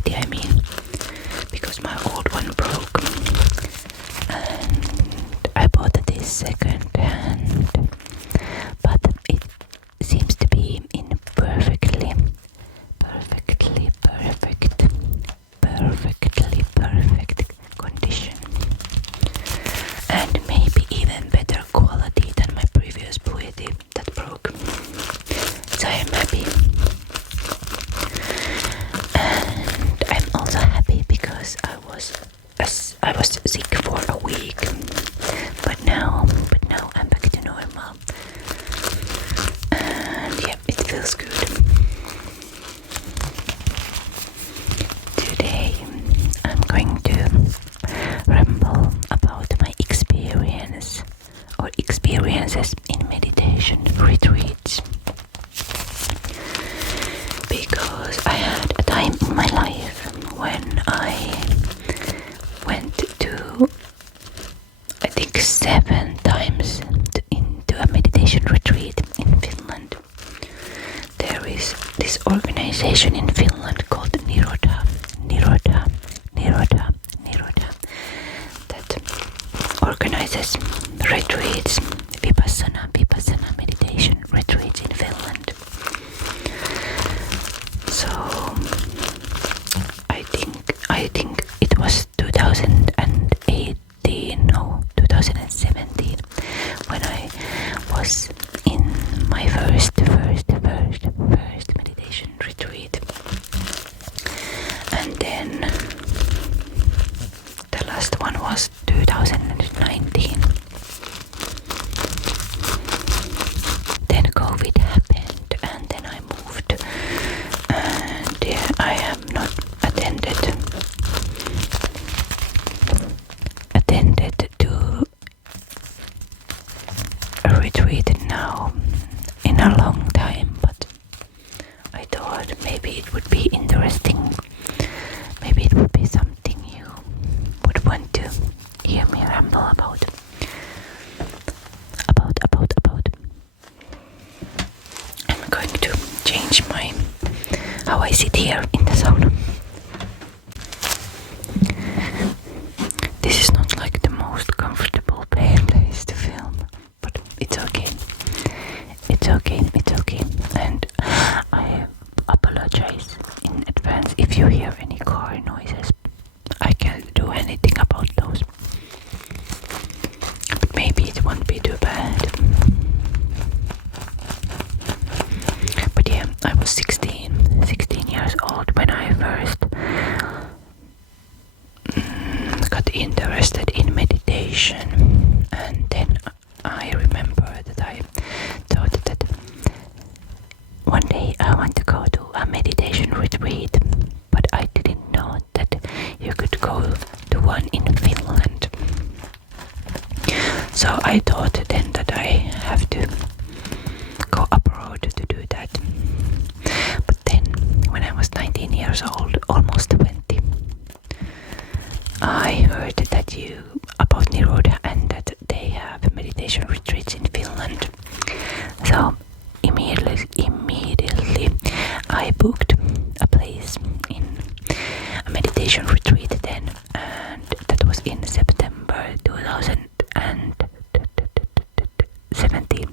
Pueti, I mean, because my old one broke, and I bought this second hand, but it seems to be in perfect condition, and maybe even better quality than my previous Pueti that broke. So I'm happy, and I'm also happy because I was sick for a week, but now I'm back to normal, and yeah, it feels good. Today I'm going to ramble about my experiences in meditation retreats, because I had a time in my life when I went to, I think, 7 times into a meditation retreat in Finland. There is this organization in Finland called Nirodha, that organizes retreats, vipassana meditation retreats in Finland. So I think it was 2017 when I was in my first meditation retreat, and then the last one was 2019. Then COVID happened, and then I moved, and I have not attended to a retreat now in a long time, but I thought maybe it would be interesting. Maybe it would be something you would want to hear me ramble about. I'm going to change how I sit here in the sauna. This is not like the most comfortable place to film, but it's okay. And I apologize in advance if you hear any car noises. I can't do anything about those, but maybe it won't be too bad. But yeah, I was 16 years old when I first got interested in meditation, and then I remember that I thought that one day I want to go to a meditation retreat, but I didn't know that you could go to one in Finland. So I thought then that I have to go abroad to do that. But then when I was 19 years old, almost 20, I heard about Nirodha and that they have meditation retreats in Finland. So immediately I booked a place in a meditation retreat then, and that was in September 2017.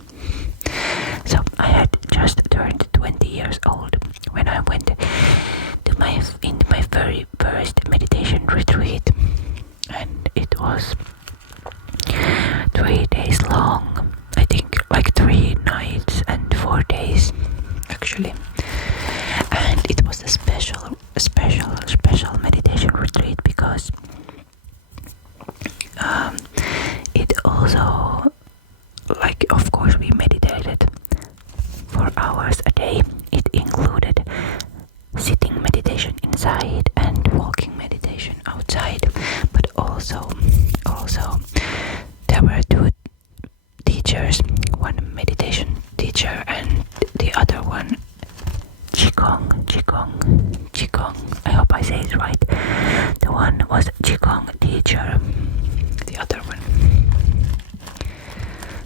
So I had just turned 20 years old when I went into my very first meditation retreat, and it was 3 days long. I think like 3 nights and 4 days actually, and it was a special meditation retreat because it also, like, of course we meditated for hours a day. It included sitting meditation inside and walking meditation outside, but also there were 2 teachers, one meditation teacher and the other one Qigong. I hope I say it right. The one was Qigong teacher, the other one.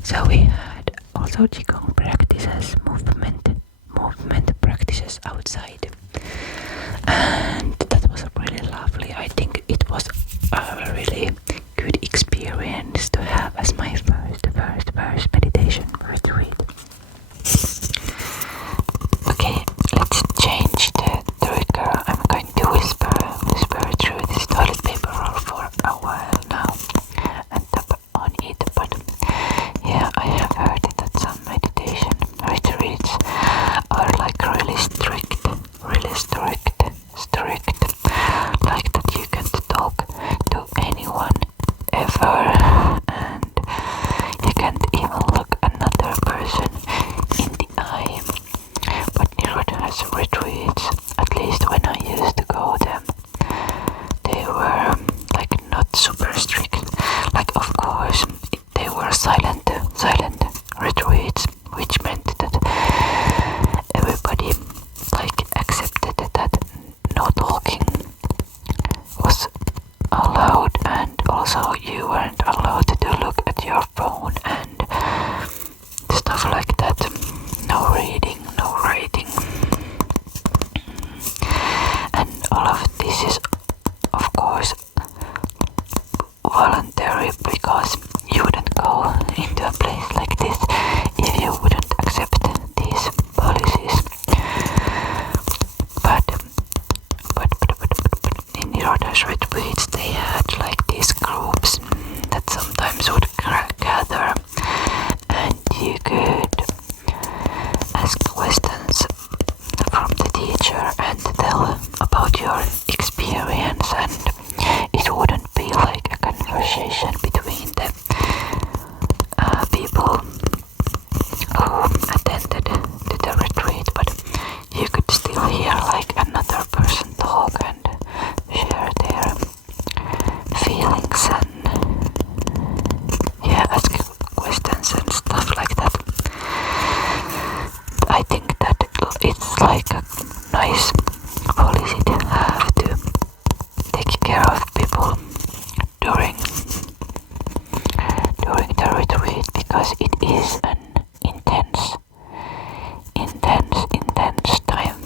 So we had also Qigong practices, movement practices outside, and that was retreats, at least when I used to go them, they were like not super strict. Like of course they were silent retreats, which meant that everybody like accepted that no talking was allowed, and also you weren't allowed to look at your phone and stuff like that. No reading, no writing, and all of this is of course voluntary, because you wouldn't go into a place like this if you wouldn't accept these policies. But in Roda's retreats they had like these groups that sometimes would gather, and you could ask questions from the teacher and tell about your experience, and it wouldn't be like a conversation between the people who attended to the retreat, but you could still hear like another person talk and share their feelings and ask questions and stuff like that. I think that it's like a nice policy to have to take care of people during the retreat, because it is an intense time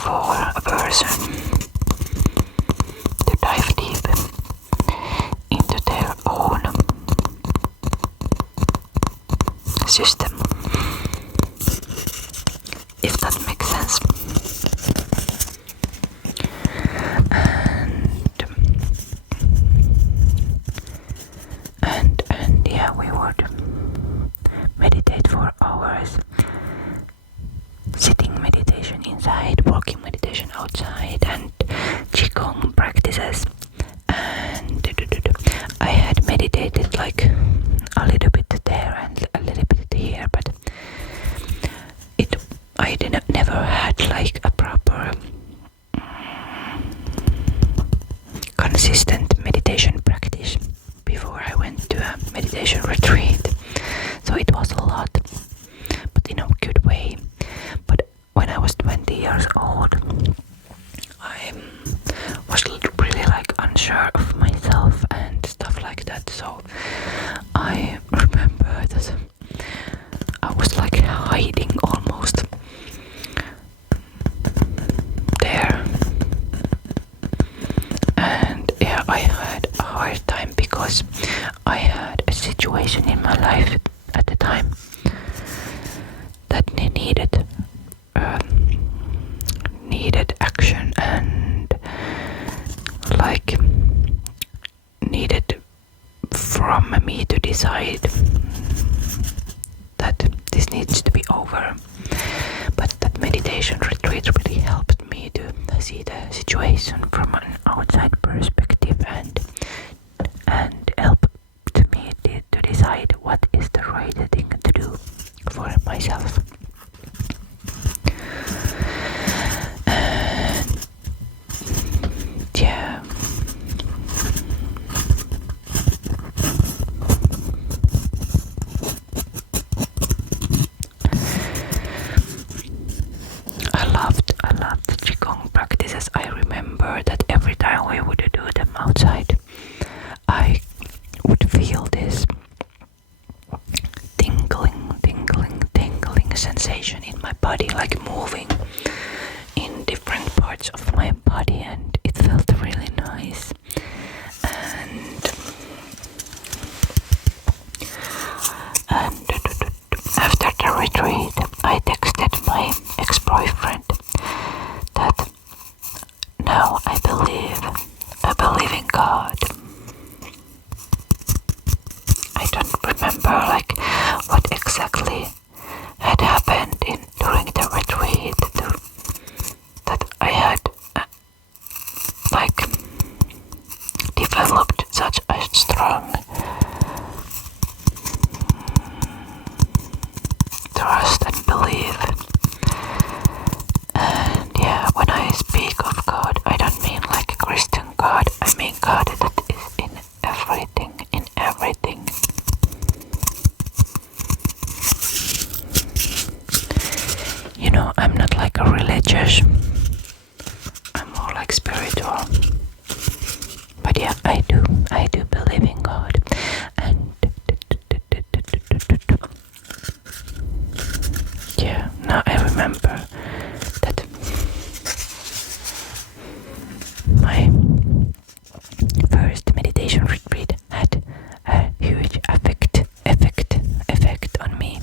for a person to dive deep into their own system, if that makes sense. And yeah, we would meditate for hours, sitting meditation inside, walking meditation outside, and qigong practices. And I had meditated like a little bit there and a little bit here, but I never had like a proper consistent meditation practice before I went to a meditation retreat. So it was a lot, but in a good way. But when I was 20 years old, I was really like unsure of myself and stuff like that. So I remember that I was like hiding almost there. And yeah, I had a hard time because I had a situation in my life at the time that needed action, and like needed from me to decide that this needs to be over. But that meditation retreat really helped me to see the situation from an outside perspective, and helped me to decide what is the right thing to do for myself. And yeah, I loved the qigong practices. I remember that every time we would do them outside, I would feel this tingling sensation in my body, like moving in different parts of my body, and it felt really nice. And after the retreat, I texted my ex-boyfriend that now I believe in God. not like a religious. I'm more like spiritual. But yeah, I do believe in God. And yeah, now I remember that my first meditation retreat had a huge effect on me.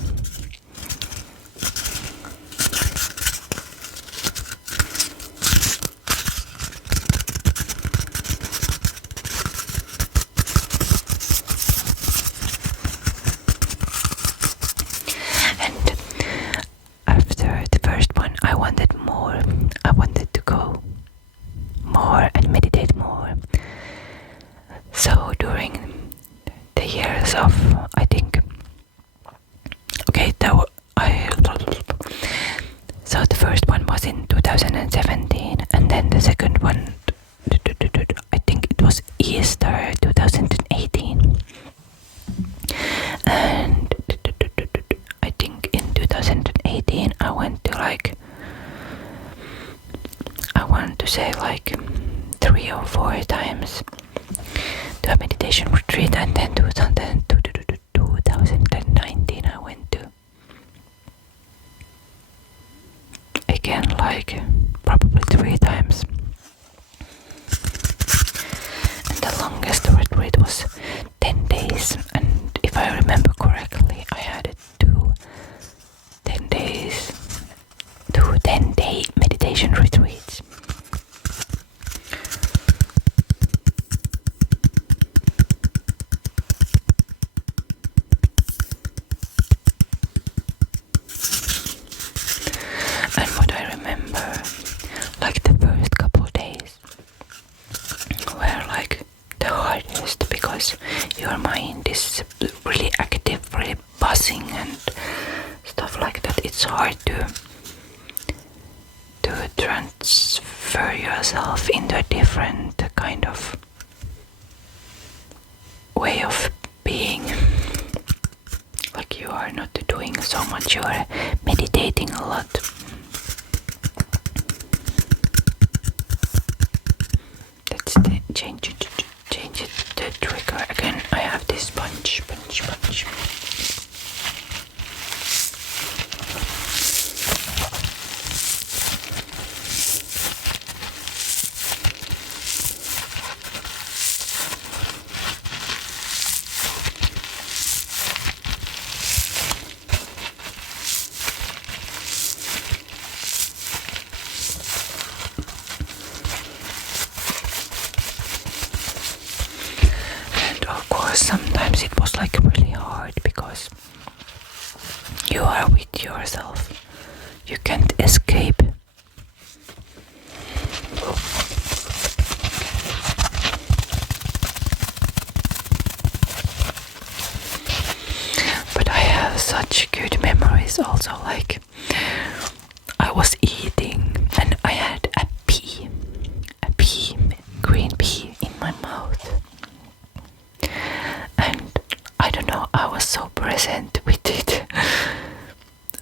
And after the first one, I wanted more. I wanted to go more and meditate more. So during the years of, I think, okay, so the first one was in 2017, and then the second one, I think it was Easter 2018, and I think in 2018 I went to I want to say 3 or 4 times to a meditation retreat, and then 2019 I went to again probably 3 times. And the longest retreat was 10 days, and if I remember correctly, I had 2 10-day meditation retreats. And what I remember, the first couple of days were the hardest, because your mind is really active, really buzzing and stuff like that. It's hard to transfer yourself into a different kind of way of being. You are not doing so much, you are meditating a lot. Let's change it, the trigger again. I have this sponge. Sometimes it was really hard, because you are with yourself. You can't escape. But I have such good memories also, I was eating and I had a green pea in my mouth. And I don't know, I was so present with it.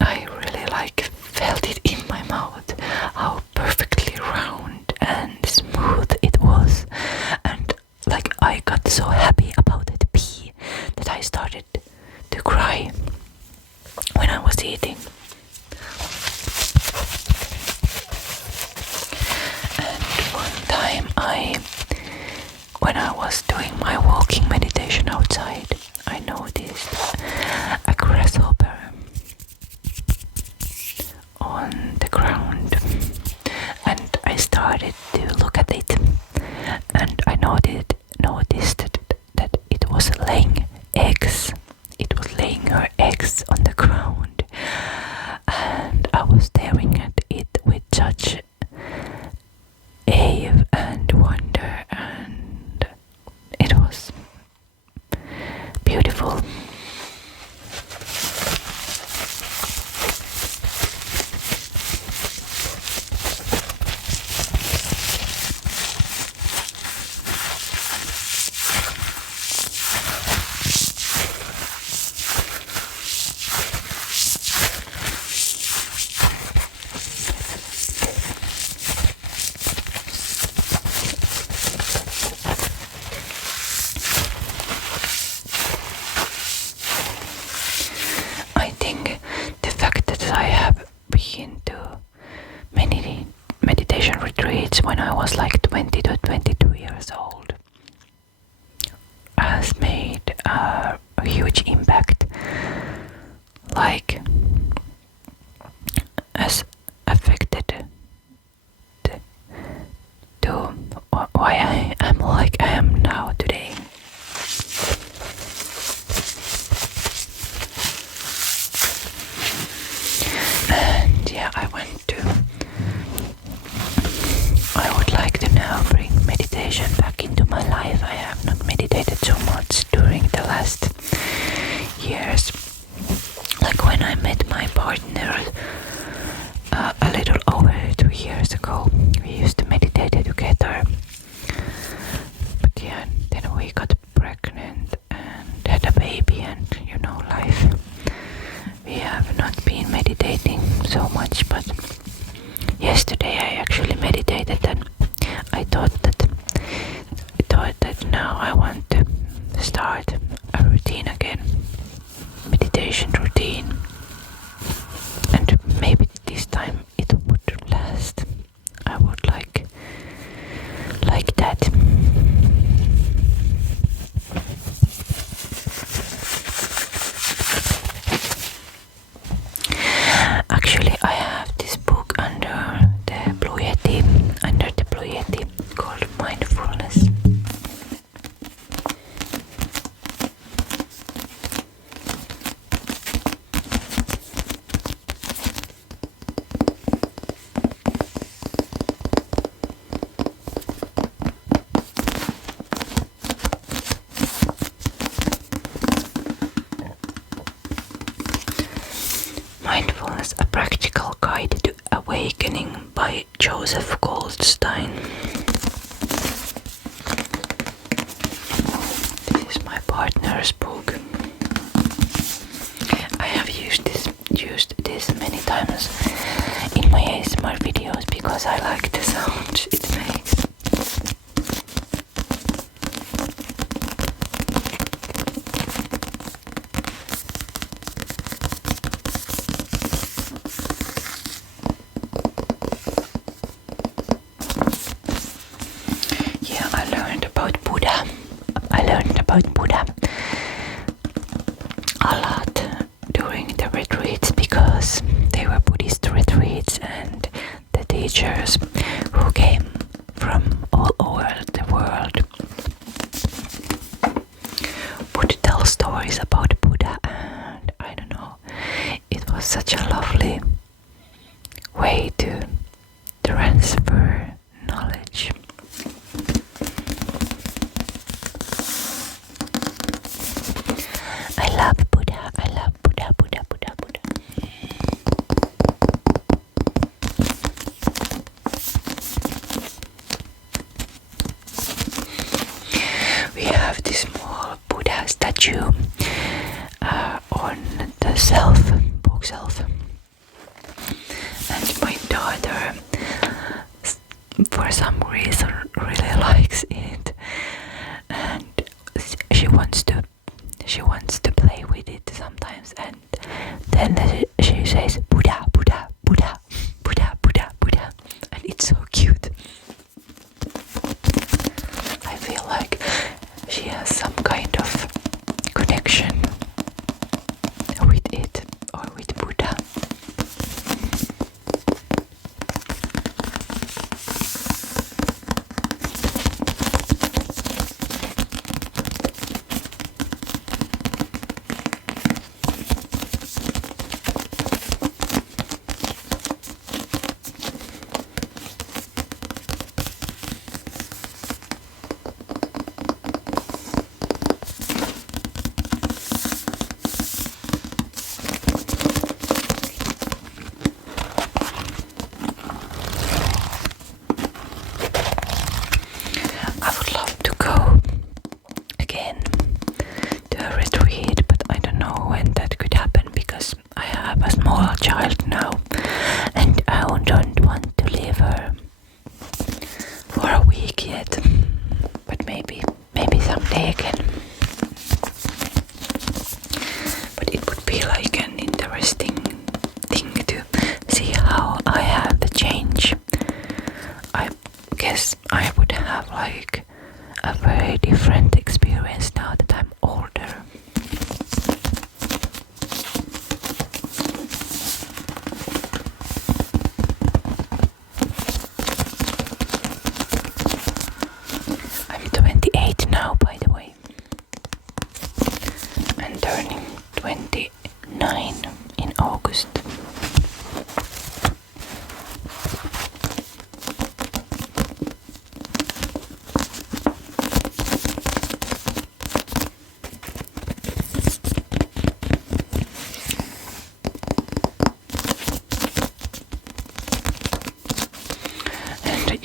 I really felt it in my mouth, how perfectly round and smooth it was. And I got so happy about that pea that I started to cry when I was eating. And one time when I was doing my walking meditation outside, I noticed a grasshopper on the ground, and I started to look at it, and I noticed that it was laying eggs. It was laying her eggs on the ground, and I was staring at it with such awe and wonder, and it was beautiful. words when I was like 20 to 22 years old has made a huge impact, like has affected to why I am like I am now today. And yeah, I would like to now bring meditation back into my life. I have not meditated so much during the last years. Like when I met my partner a little over 2 years ago, we used to meditate together. But yeah, then we got pregnant and had a baby, and you know, life. We have not been meditating so much, but yesterday I actually meditated, and I thought that now I want to start a routine again, meditation routine, and maybe this time it would last. I would like that. Actually, I have this book under the Blue Yeti called Mindfulness. Mindfulness, a practical guide to awakening by Joseph Goldstein. This is my partner's book. I have used this many times in my ASMR videos because I like the sound it makes. Buddha a lot during the retreats, because they were Buddhist retreats, and the teachers who came from all over the world would tell stories about Buddha, and I don't know, it was such a lovely way to transfer knowledge. I love Buddha. We have this small Buddha statue on the bookshelf, and my daughter, for some reason, really likes it, and she wants to play with it sometimes, and then she says Buddha, Buddha, Buddha, Buddha, Buddha, Buddha, and it's so cute. I feel like she has some kind of connection with it or with Buddha.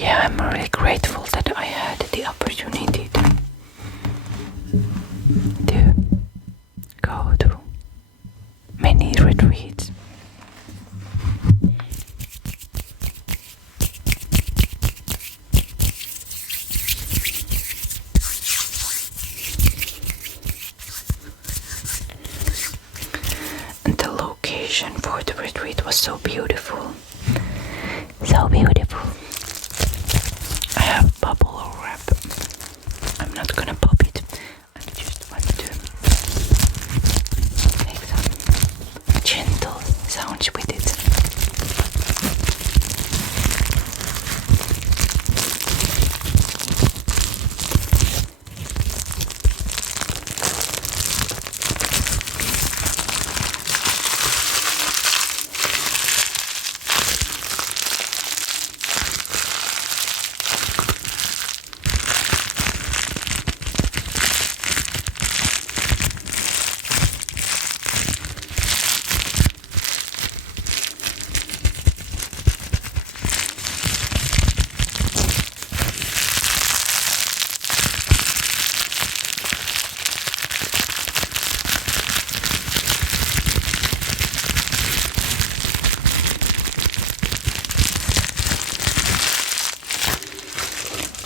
yeah, I'm really grateful that I had the opportunity to go to many retreats. And the location for the retreat was so beautiful. So beautiful. I have bubble wrap. I'm not gonna pop it. I just want to make some gentle sounds with it.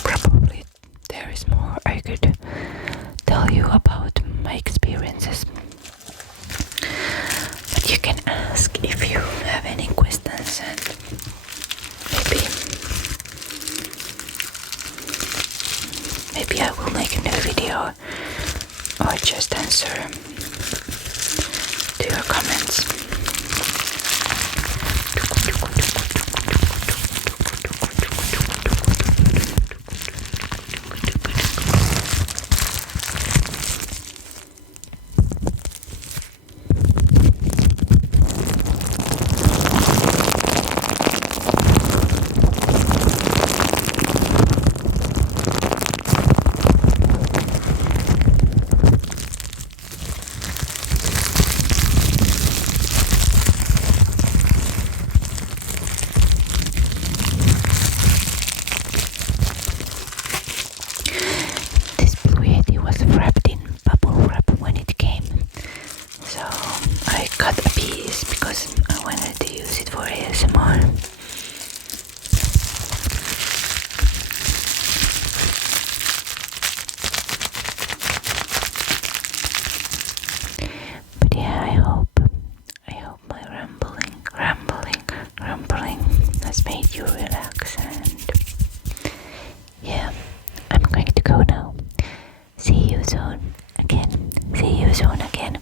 Probably there is more I could tell you about my experiences. But you can ask if you have any questions, and maybe I will make a new video or just answer to your comments. Has made you relax, and yeah, I'm going to go now. See you soon again.